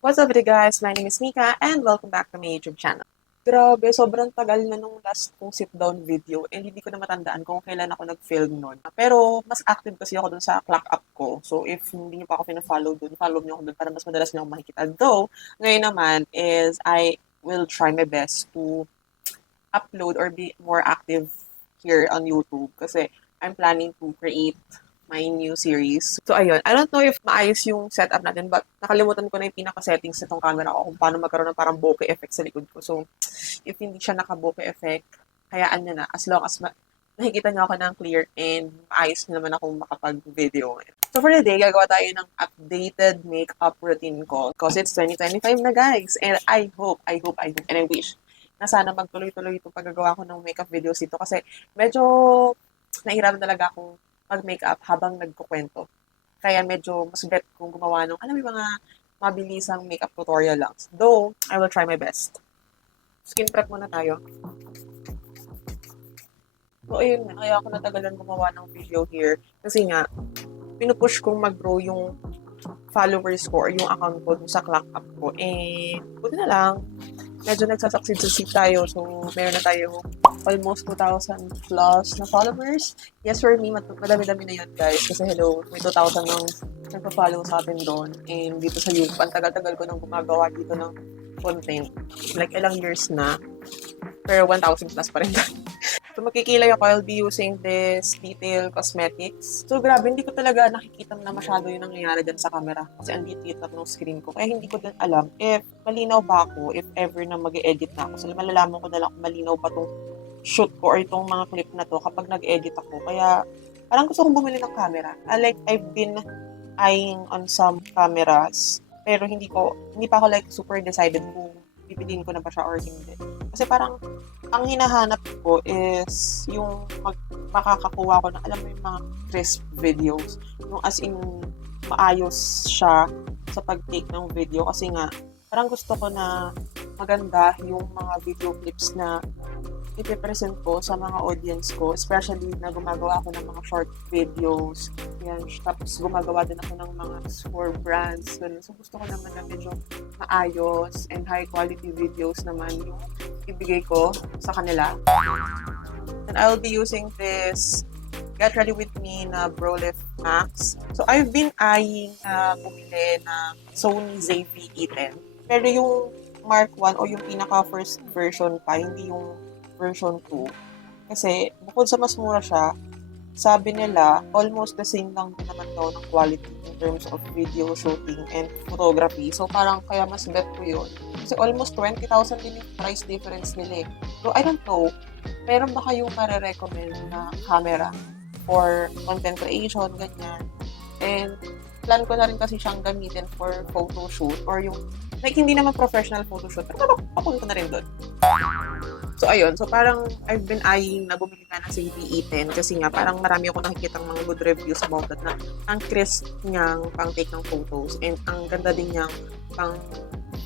What's up with you guys? My name is Mika and welcome back to my YouTube channel. Grabe, sobrang tagal na nung last kong sit-down video and hindi ko na matandaan kung kailan ako nag-film nun. Pero mas active kasi ako dun sa clock up ko. So if hindi niyo pa ako pina-follow dun, follow niyo ako dun para mas madalas niyo ako makikita. Though, ngayon naman is I will try my best to upload or be more active here on YouTube kasi I'm planning to create my new series. So, ayun. I don't know if maayos yung setup natin, but nakalimutan ko na yung pinaka-settings nitong camera ko kung paano magkaroon ng parang bokeh effect sa likod ko. So, if hindi siya naka-bokeh effect, hayaan nyo na. As long as nakikita nyo ako ng clear and maayos na naman akong makapag-video. So, for the day, gagawa tayo ng updated makeup routine ko. Because it's 2025 na, guys. And I hope, and I wish na sana magtuloy-tuloy itong paggagawa ko ng makeup videos dito. Kasi medyo nahirapan talaga akong mag-makeup habang nagkukwento. Kaya medyo mas bet kung gumawa ng, alam mo yung mga mabilisang makeup tutorial lang. Though, I will try my best. Skin prep muna tayo. So, ayun nga. Kaya ako natagalan gumawa ng video here. Kasi nga, pinupush kong mag-grow yung followers ko or yung account ko sa clock up ko. Eh, buti na lang, medyo nagsasucceed tayo. So, meron na tayo almost 2,000 plus na followers. Yes, for me, madami-dami na yun, guys. Kasi hello, may 2,000 nang nagpa-follow sa atin doon. And dito sa YouTube, ang tagal-tagal ko nang gumagawa dito ng content. Like, ilang years na. Pero 1,000 plus pa rin. So, magkikilay ako, I'll be using this Detail Cosmetics. So, grabe, hindi ko talaga nakikita na masyado yung nangyayari dyan sa camera. Kasi ang liit ng screen ko. Kaya hindi ko din alam if malinaw ba ako, if ever na mag-edit na ako. So, malalaman ko na lang kung malinaw ba tong shoot ko or itong mga clip na to kapag nag-edit ako. Kaya, parang gusto kong bumili ng camera. I've been eyeing on some cameras. Pero hindi pa ako like super decided kung bibiliin ko na ba siya or hindi. Kasi parang ang hinahanap ko is yung makakakuha ko na, alam mo yung mga crisp videos. Yung as in, maayos siya sa pag-take ng video. Kasi nga, parang gusto ko na maganda yung mga video clips na ipipresent ko sa mga audience ko, especially na gumagawa ako ng mga short videos. Yan. Tapos gumagawa din ako ng mga for brands. Ganun. So gusto ko naman na medyo maayos and high quality videos naman yung ibigay ko sa kanila. And I'll be using this Get Ready With Me na Brolift Max. So I've been eyeing na bumili ng Sony ZV-E10. Pero yung Mark 1 o yung pinaka first version pa, hindi yung version 2. Kasi bukod sa mas mura siya, sabi nila almost the same lang din naman daw ng quality in terms of video shooting and photography. So parang kaya mas bet ko yun. Kasi almost 20,000 din yung price difference nila eh. So I don't know, meron ba kayong marirecommend na camera for content creation, ganyan. And plan ko na rin kasi siyang gamitin for photo shoot or yung like hindi naman professional photo shoot. Pero papunta na rin doon. So, ayun. So, parang I've been eyeing na bumili na ng CB-E10 kasi nga parang marami ako nakikita mga good reviews about that na ang crisp niyang pang take ng photos and ang ganda din niyang pang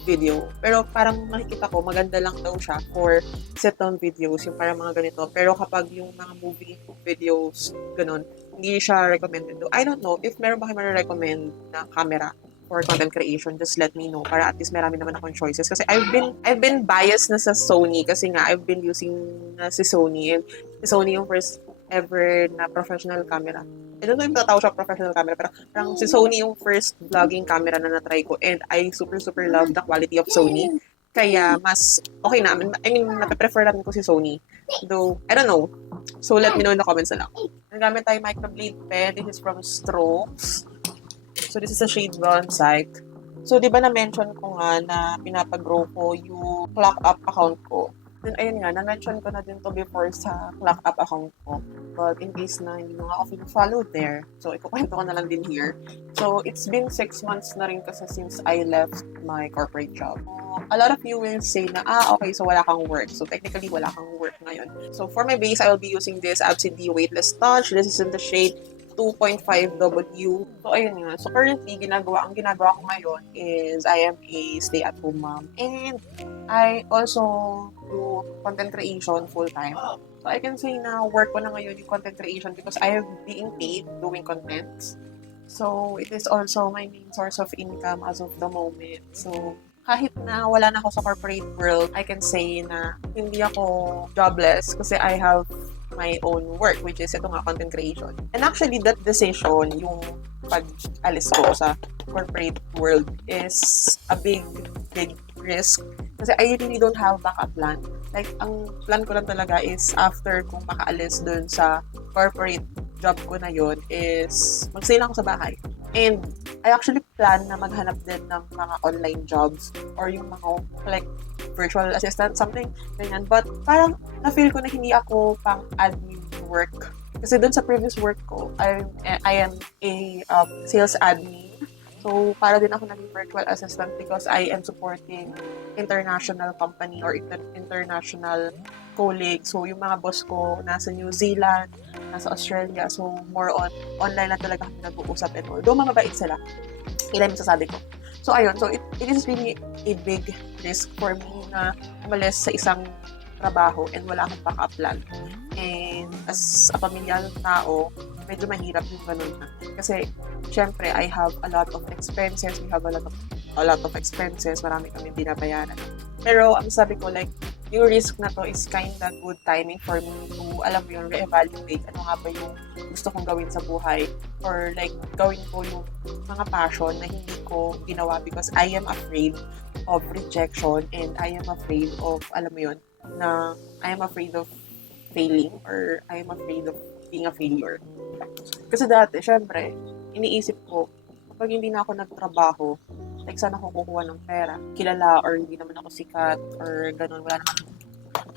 video. Pero parang nakikita ko maganda lang daw siya for sit-down videos, yung parang mga ganito. Pero kapag yung mga movie videos, ganun, hindi siya recommended. I don't know if meron ba kayo recommend na camera for content creation, just let me know para at least marami naman akong choices kasi I've been biased na sa Sony kasi nga I've been using na si Sony and si Sony yung first ever na professional camera. I don't know if tatawag siya professional camera pero parang si Sony yung first vlogging camera na na-try ko and I super love the quality of Sony. Kaya mas okay na. I mean, nape-prefer namin ko si Sony. Though, I don't know. So, let me know in the comments na lang. Nagamit tayo microblade pen. This is from Strokes. So, this is a shade Bronzite. So, di ba na-mention ko nga na pinapag-grow ko yung clock up account ko. Then, ayun nga, na-mention ko na din to before sa clock up account ko. But in case na hindi mo nga ako follow there, so ikukwento ko na lang din here. So, it's been 6 months na rin kasi since I left my corporate job. A lot of you will say na, okay, so wala kang work. So, technically, wala kang work ngayon. So, for my base, I will be using this Absid Weightless Touch. This is in the shade 2.5W. So, ayun nga. So, currently, ang ginagawa ko ngayon is I am a stay-at-home mom. And I also do content creation full-time. So, I can say na work ko na ngayon yung content creation because I have being paid doing contents. So, it is also my main source of income as of the moment. So, kahit na wala na ako sa corporate world, I can say na hindi ako jobless kasi I have my own work, which is ito nga, content creation. And actually, that decision, yung pag-alis ko sa corporate world is a big risk kasi I really don't have backup plan. Like, ang plan ko lang talaga is after kung makaalis dun sa corporate job ko na yon is mag-stay lang ako sa bahay. And I actually plan na maghanap din ng mga online jobs or yung mga like virtual assistant, something ganyan. But parang na-feel ko na hindi ako pang admin work. Kasi dun sa previous work ko, I am a sales admin. So, para din ako naging virtual assistant because I am supporting international company or international colleagues. So, yung mga boss ko nasa New Zealand, nasa Australia. So, more on online na talaga kami nag-uusap and all. Though mababait sila, ilan yung sasabi ko. So, ayun. So, it is really a big risk for me na umalis sa isang trabaho and wala akong backup plan. And as a pamilyang tao, medyo mahirap yung ganun na. Kasi, syempre, I have a lot of expenses. We have a lot of expenses. Marami kami binabayaran. Pero, ang sabi ko, like, yung risk na to is kinda good timing for me to, alam mo yun, re-evaluate ano nga ba yung gusto kong gawin sa buhay. Or like, gawin ko yung mga passion na hindi ko ginawa because I am afraid of rejection and I am afraid of, alam mo yun, na I am afraid of failing or I am afraid of being a failure. Kasi dati, syempre, iniisip ko, kapag hindi na ako nagtrabaho, like saan ako kukuha ng pera? Kilala or hindi naman ako sikat or ganun, wala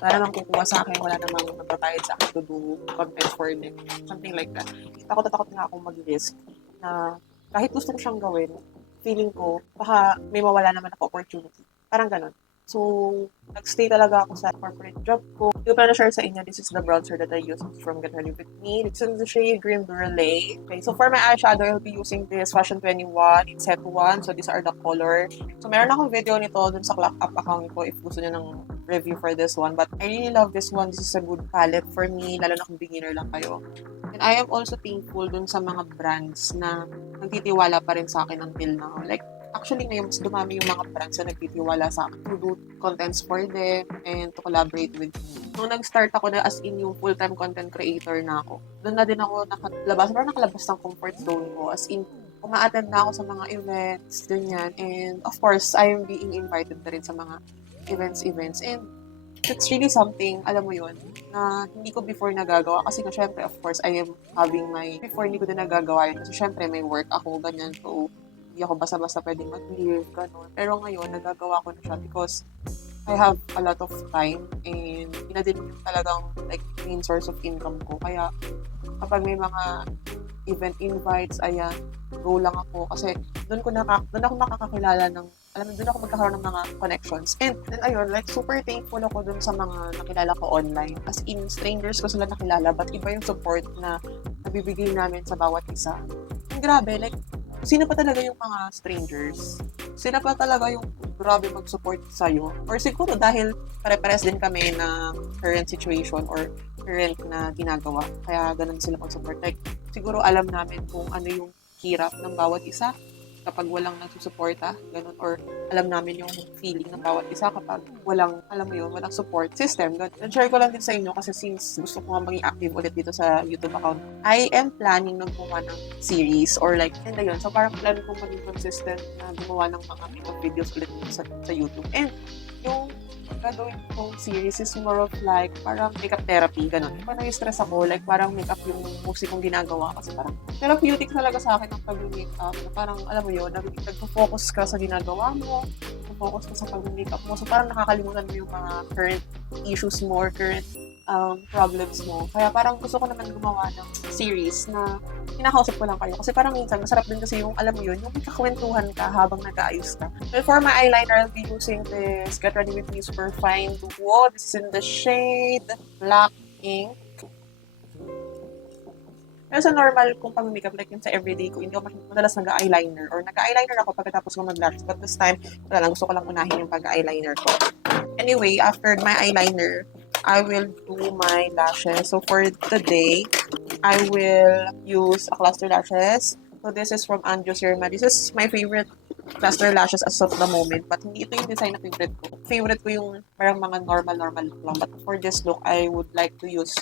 namang kukuha sa akin, wala namang magbabayad sa akin to do content for them. Something like that. Takot na takot nga akong mag-risk na kahit gusto ko siyang gawin, feeling ko, baka may mawala naman ako opportunity. Parang ganun. So, nagstay talaga ako sa corporate job ko. Hindi ko pa na-share sa inyo, this is the bronzer that I use from Get Ready With Me. It's in the shade Green Brulee. Okay, so for my eyeshadow, I'll be using this Fashion 21 in set 1. So, these are the color. So, meron akong video nito dun sa Clock Up account ko if gusto nyo ng review for this one. But I really love this one. This is a good palette for me, lalo na kung beginner lang kayo. And I am also thankful dun sa mga brands na nagtitiwala pa rin sa akin until now. Like, actually ngayon, mas dumami yung mga brands na nagtitiwala sa akin to do contents for them and to collaborate with me. Nung nag-start ako na as in yung full-time content creator na ako, doon na din ako nakalabas ng comfort zone ko. As in, uma-attend na ako sa mga events, ganyan. And of course, I am being invited na rin sa mga events. And it's really something, alam mo yun, na hindi ko before nagagawa. Kasi nga, syempre, of course, I am having before hindi ko na nagagawa yun. Kasi syempre, may work ako, ganyan. So, hindi ako basta-basta pwedeng mag-leave, gano'n. Pero ngayon, nagagawa ko na siya because I have a lot of time and yun na din yung talagang like main source of income ko. Kaya kapag may mga event invites, ayan, go lang ako. Kasi doon ako makakakilala ng, doon ako magkakaroon ng mga connections. And then ayun, like super thankful ako doon sa mga nakilala ko online. As in, strangers ko sila nakilala, but iba yung support na nabibigay namin sa bawat isa. And grabe, like, sino pa talaga yung mga strangers? Sino pa talaga yung grabe mag-support sa'yo? Or siguro dahil pare-pares din kami na current situation or current na ginagawa. Kaya ganun sila mag-support. Like, siguro alam namin kung ano yung hirap ng bawat isa kapag walang nagsusuporta, ganun, or alam namin yung feeling ng bawat isa kapag walang, walang support system, ganun. And share ko lang din sa inyo kasi since gusto ko nga maging active ulit dito sa YouTube account, I am planning na gumawa ng series or like, and ayun, so parang plan kong maging consistent na gumawa ng mga makeup videos ulit sa YouTube. And yung gagawin kong series is more of like, parang makeup therapy, ganun. Parang stress ako, like parang makeup yung mostly kong ginagawa kasi parang therapeutic talaga sa akin ang pag-makeup. Parang, alam mo yun, nag-focus ka sa ginagawa mo, nag-focus ka sa pag-makeup mo. So parang nakakalimutan mo yung mga current issues mo or current problems mo. Kaya parang gusto ko naman gumawa ng series na kinakausap ko lang kayo. Kasi parang minsan, masarap din kasi yung, alam mo yun, yung kakwentuhan ka habang nag-aayos ka. Well, for my eyeliner, I'll be using this Get Ready With Me Super Fine Duo. This is in the shade Black Ink. Pero sa normal kung pag-makeup, like yun sa everyday ko, hindi ako madalas nag-eyeliner. Or nag-eyeliner ako pagkatapos ko mag-lashes. But this time, wala lang, gusto ko lang unahin yung pag-eyeliner ko. Anyway, after my eyeliner, I will do my lashes. So for today, I will use a cluster lashes So this is from Anjo Sirma. This is my favorite cluster lashes as of the moment. But hindi ito yung design na favorite ko. Favorite ko yung parang mga normal look lang. But for this look, I would like to use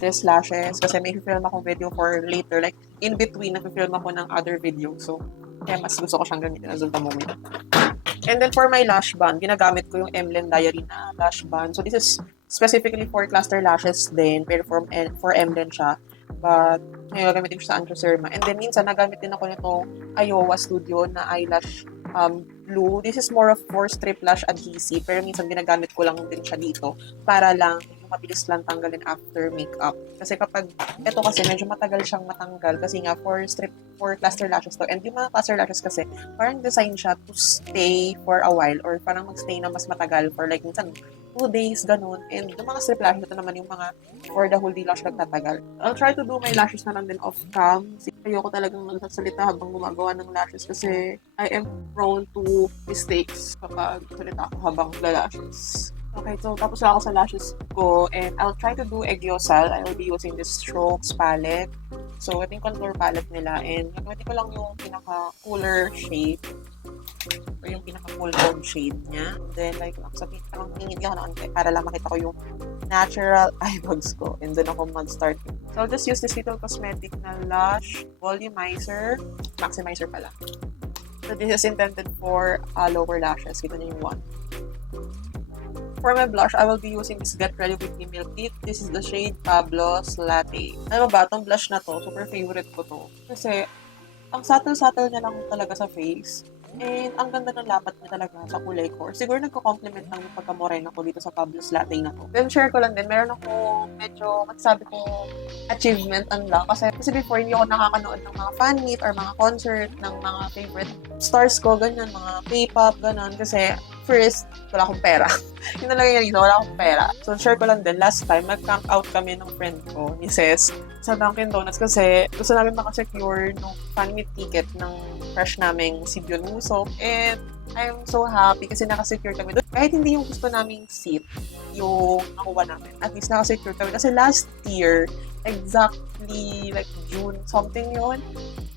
this lashes kasi may film akong video for later. Like, in between, nag-film ako ng other video. So, kaya mas gusto ko siyang gamitin as of the moment. And then for my lash band, ginagamit ko yung Emlen Diary na lash band. So this is specifically for cluster lashes din, pero for Emlen siya. But ngayon gagamitin ko sa Anjo Sirma. And then minsan nagamit din ako nito Iowa Studio na eyelash glue. This is more of for strip lash adhesive, pero minsan ginagamit ko lang din siya dito para lang mabilis lang tanggalin after makeup. Kasi kapag, ito kasi medyo matagal siyang matanggal kasi nga for cluster lashes to. And yung mga cluster lashes kasi, parang design siya to stay for a while or parang magstay na mas matagal for like minsan 2 days, ganun. And yung mga strip lashes, ito naman yung mga for the whole day lash nagtatagal. I'll try to do my lashes na lang din off cam. Kasi ayoko talagang magsasalita habang gumagawa ng lashes kasi I am prone to mistakes kapag salita ako habang lashes. Okay, so tapos na ako sa lashes ko and I'll try to do Eggyosal. I will be using this Strokes palette. So, ito yung contour palette nila and gagamitin ko lang yung pinaka-cooler shade or yung pinaka-full tone shade niya. Then, like, sa tingin ako na para lang makita ko yung natural eye bags ko and then ako mag-start. So, I'll just use this Little Cosmetic na Lash Volumizer. Maximizer pala. So, this is intended for lower lashes. Kita niyo yung one. For my blush, I will be using this Get Ready With Me Milk Tea. This is the shade Pablo's Latte. Alam mo ba, itong blush na to, super favorite ko to. Kasi, ang subtle niya lang talaga sa face. And ang ganda ng lapat niya talaga sa kulay ko. Siguro nagko-compliment lang yung pagka-morena ko dito sa Pablo's Latte na to. Then share ko lang din, meron ako medyo, masasabi ko, achievement lang. Kasi before, hindi ako nakakanood ng mga fan meet or mga concert ng mga favorite stars ko, ganyan, mga K-pop, ganun. Kasi first, wala akong pera. Yun na lang yung reason, wala akong pera. So, share ko lang din, last time, mag-camp out kami ng friend ko, ni Ces, sa Dunkin' Donuts kasi gusto namin makasecure ng fan meet ticket ng crush naming si Byun Muso. And I'm so happy kasi nakasecure kami doon. Kahit hindi yung gusto naming seat, yung nakuha namin. At least nakasecure kami. Kasi last year, exactly like June something yun,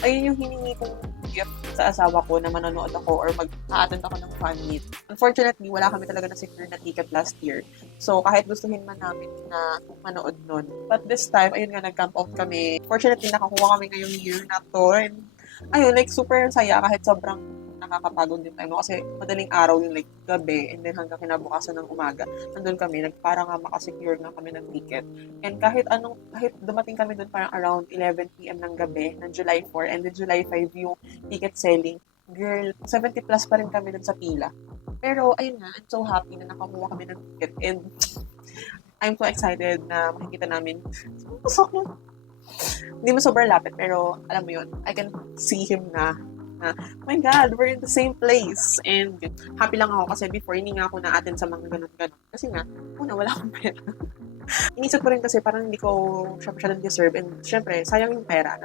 ayun yung hiningi kong gift sa asawa ko na manonood ako or mag-a-attend ako ng fan meet. Unfortunately, wala kami talaga na-secure na ticket last year. So, kahit gustuhin man namin na manood nun. But this time, ayun nga, nag-camp out kami. Fortunately, nakakuha kami ngayong year na to. And ayun, like, super saya kahit sobrang nakakapagod din tayo. Kasi madaling araw yung like gabi and then hanggang kinabukasan ng umaga. Nandun kami, para nga makasecure na kami ng ticket. And kahit dumating kami dun parang around 11 p.m. ng gabi ng July 4 and then July 5 yung ticket selling. Girl, 70 plus pa rin kami dun sa pila. Pero ayun nga, I'm so happy na nakakuha kami ng ticket and I'm so excited na makikita namin. Hindi mo sobrang lapit pero alam mo yun, I can see him na oh my God, we're in the same place. And happy lang ako kasi before, hindi nga ako na-attend sa mga ganun-ganun. Kasi nga, wala akong pera. Inisip ko rin kasi parang hindi ko siya masyadong deserve. And syempre, sayang yung pera.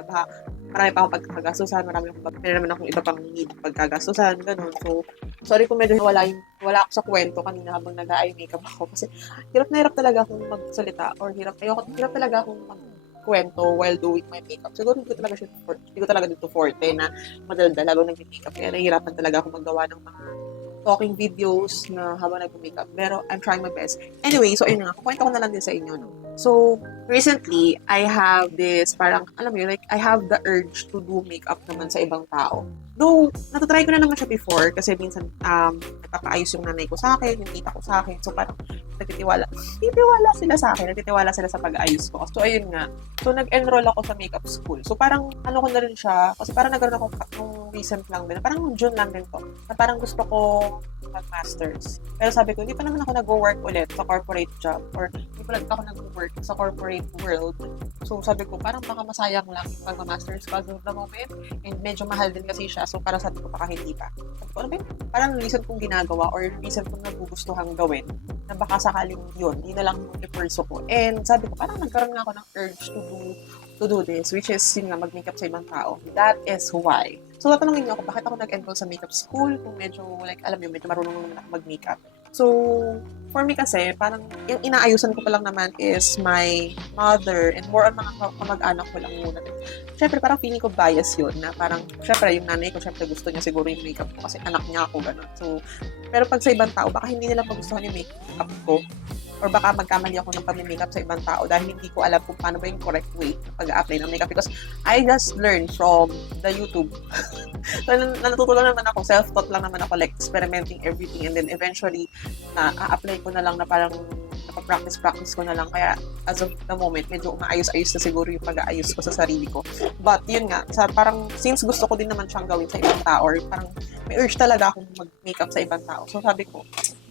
Marami pa akong pagkagastusan, marami naman akong iba pang need pagkagastusan, ganun. So, sorry kung medyo wala ako sa kwento kanina habang nag-eye makeup ako. Kasi hirap na hirap talaga akong magsalita or hirap talaga akong kwento while doing my makeup. Siguro hindi ko talaga dito forte na madaldal lalo nag-makeup. Kaya nahihirapan talaga ako magawa ng mga talking videos na habang nag-makeup. Pero I'm trying my best. Anyway, so ayun nga, kukwento ko na lang din sa inyo. No? So, recently, I have this parang, alam mo yun, like, I have the urge to do makeup naman sa ibang tao. Though, natatry ko na naman siya before kasi minsan nagpapaayos yung nanay ko sa akin, yung tita ko sa akin. So, parang nagtitiwala sila sa akin, nagtitiwala sila sa pag-aayos ko. So, ayun nga. So, nag-enroll ako sa makeup school. So, parang ano ko na rin siya, kasi parang nagkaroon ako nung recent lang din, parang June lang din to, na parang gusto ko mag-masters. Pero sabi ko, hindi pa naman ako nag-work ulit sa corporate job or hindi pa ako nag-work sa corporate world. So, sabi ko, parang baka masayang lang yung pag-masters ko at the moment. And medyo mahal din kasi siya. So, parang sabi ko, baka hindi pa. Sabi ko, ano ba yun? Parang reason kong ginagawa or reason kong nagugustuhan gawin na baka sakaling yun na lang yung i-pursue ko. And sabi ko, parang nagkaroon nga ako ng urge to do this, which is yun nga, mag-makeup sa ibang tao. That is why. So, tatanungin niyo ako, bakit ako nag-enroll sa makeup school kung medyo, like, alam niyo, medyo marunong naman ako mag-makeup. So, for me kasi, parang yung inaayusan ko pa lang naman is my mother and more on mga kamag-anak ko lang muna. Siyempre, parang feeling ko bias yun na parang, siyempre, yung nanay ko, siyempre gusto niya siguro yung makeup ko kasi anak niya ako, gano'n. So, pero pag sa ibang tao, baka hindi nila magustuhan yung makeup ko or baka magkamali ako ng pag-makeup sa ibang tao dahil hindi ko alam kung paano ba yung correct way ng pag-apply ng makeup because I just learned from the YouTube. So, natututo naman ako, self-taught lang naman ako, like experimenting everything and then eventually, a-apply ko na lang na parang napapractice ko na lang. Kaya, as of the moment, medyo umaayos-ayos na siguro yung pag-aayos ko sa sarili ko. But, yun nga, parang, since gusto ko din naman siyang gawin sa ibang tao, or parang may urge talaga akong mag-makeup sa ibang tao. So, sabi ko,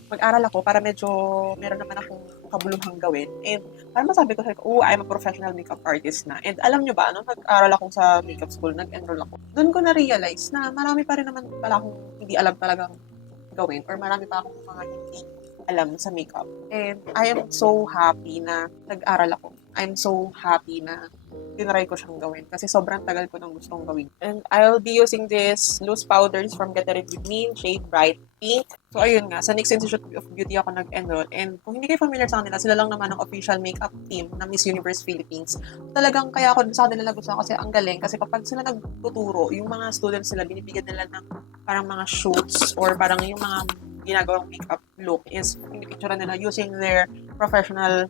mag-aral ako para medyo meron naman akong kabuluhang gawin. And para masabi ko, I'm a professional makeup artist na. And alam nyo ba, nung nag-aral ako sa makeup school, nag-enroll ako, doon ko na-realize na marami pa rin naman pala akong hindi alam talagang gawin or marami pa akong mga hindi alam sa makeup. And I am so happy na nag-aral ako. I'm so happy na tinry ko siyang gawin kasi sobrang tagal ko nang gustong gawin. And I'll be using this loose powders from Get Ready With Me, shade Bright Pink. So ayun nga, sa NYX Institute of Beauty ako nag-enroll. And kung hindi kayo familiar sa kanila, sila lang naman ang official makeup team ng Miss Universe Philippines. Talagang kaya ako sa kanila nagustuhan kasi ang galing. Kasi kapag sila nagtuturo, yung mga students nila, binibigyan nila ng parang mga shoots or parang yung mga ginagawang makeup look is pinipicture nila using their professional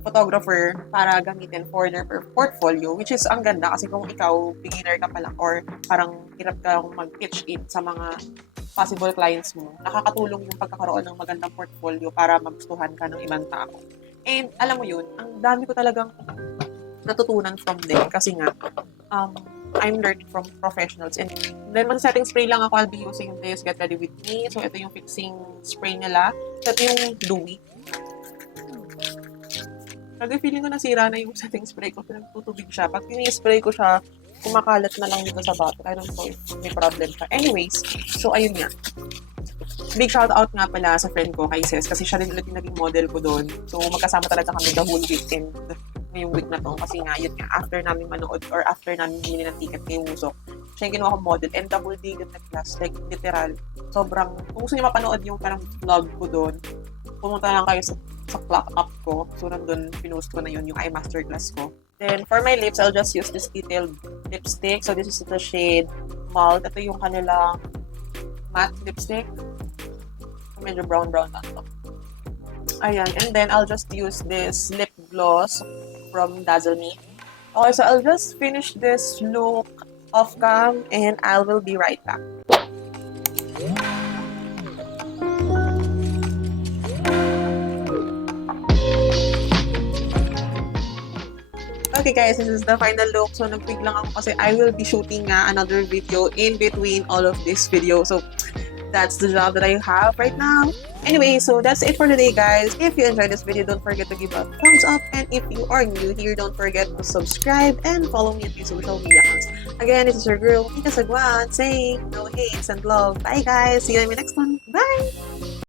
photographer para gamitin for their portfolio, which is ang ganda kasi kung ikaw beginner ka pa lang or parang hirap kang mag-pitch in sa mga possible clients mo, nakakatulong yung pagkakaroon ng magandang portfolio para magustuhan ka ng ibang tao. And alam mo yun, ang dami ko talagang natutunan from them kasi nga I'm learning from professionals. And then mag-setting spray lang ako, I'll be using this Get Ready With Me. So ito yung fixing spray nila. So ito yung dewy. Feeling ko nasira na yung setting spray ko. Pinagtutubig siya. Pag ini-spray ko siya, kumakalat na lang dito sa bottle. I don't know if may problem siya. Anyways, so ayun nga. Big shout out nga pala sa friend ko, kay Ses, kasi siya rin ulit yung naging model ko doon. So magkasama talaga kami the whole weekend ngayong week na to. Kasi nga, yun nga, after namin manood or after namin bumili ng ticket ngayong Musok, siya yung ginawa ko model and the whole day yun nag-class. Like, literal. Sobrang, kung gusto niyo mapanood yung parang vlog ko doon, pumunta lang kayo sa clock up ko. So, nandun, pinost ko na yun, yung eye masterclass ko. Then, for my lips, I'll just use this detailed lipstick. So, this is the shade Malt. Ito yung kanilang matte lipstick. Medyo brown-brown lang to. Ayan. And then, I'll just use this lip gloss from Dazzle Me. Okay, so I'll just finish this look off cam and I will be right back. Okay guys, this is the final look. So nag-wig lang ako kasi I will be shooting another video in between all of this video. So that's the job that I have right now. Anyway, so that's it for today guys. If you enjoyed this video, don't forget to give a thumbs up. And if you are new here, don't forget to subscribe and follow me on my social media accounts. Again, this is your girl, Mika Sagwan, saying no hates and love. Bye guys! See you in my next one. Bye!